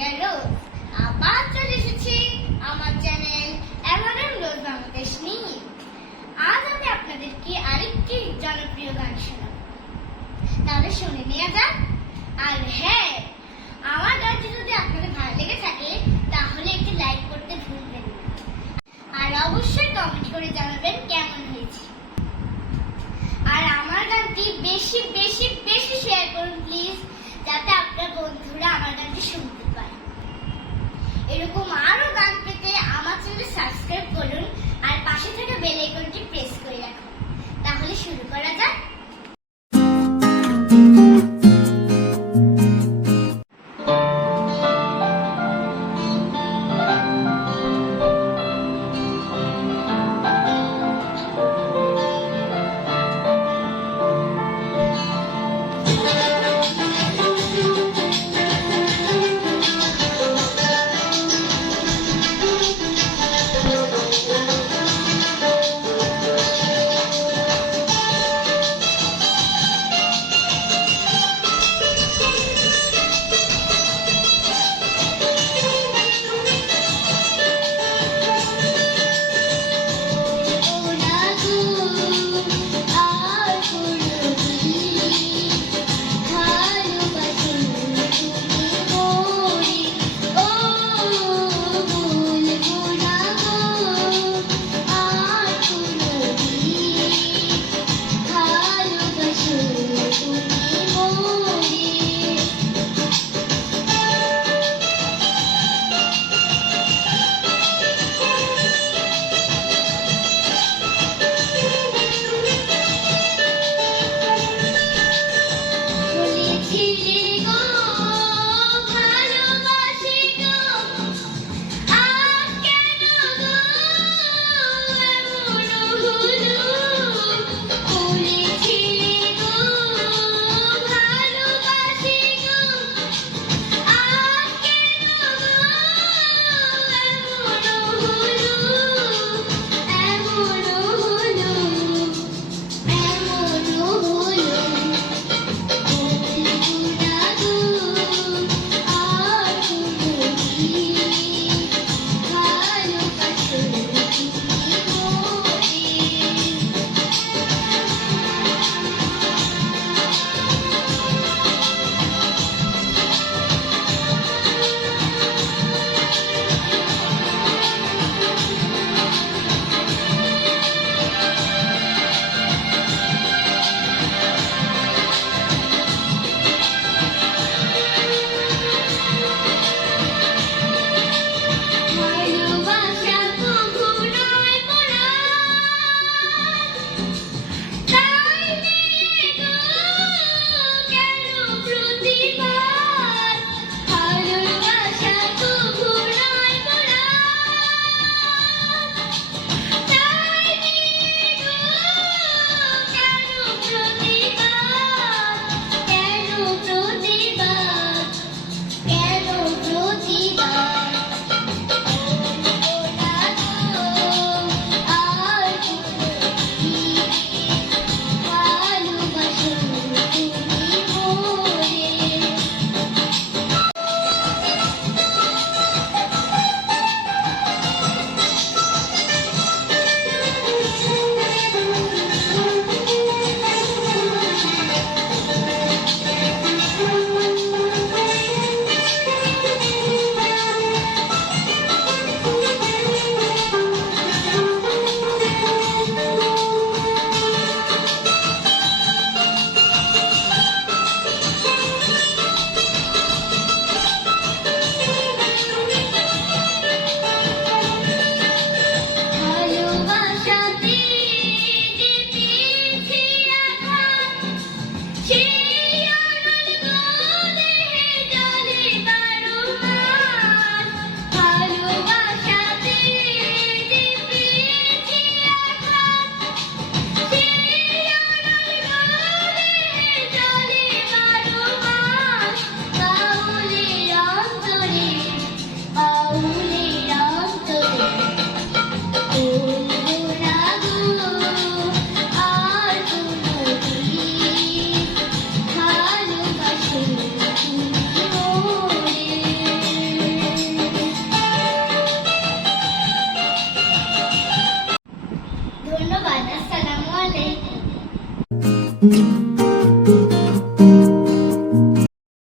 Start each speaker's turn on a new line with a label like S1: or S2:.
S1: Hello আবার চলে এসেছি আমার চ্যানেল অ্যালারাম রোজ বাংলাদেশ নিয়ে। আজ আমি আপনাদেরকে আরেকটি জনপ্রিয় গান শোনাব। তাহলে শুনে নেওয়া যাক। আর হ্যাঁ আমার গানটি যদি আপনাদের ভালো লেগে থাকে, তাহলে একটি লাইক করতে ভুলবেন না। আর অবশ্যই কমেন্ট করে জানাবেন কেমন হয়েছে। আর আমার গানটি বেশি বেশি বেশি শেয়ার করুন প্লিজ যাতে আপনার বন্ধুরা আমার গানটি শুনবে এরকম Viva! thank you.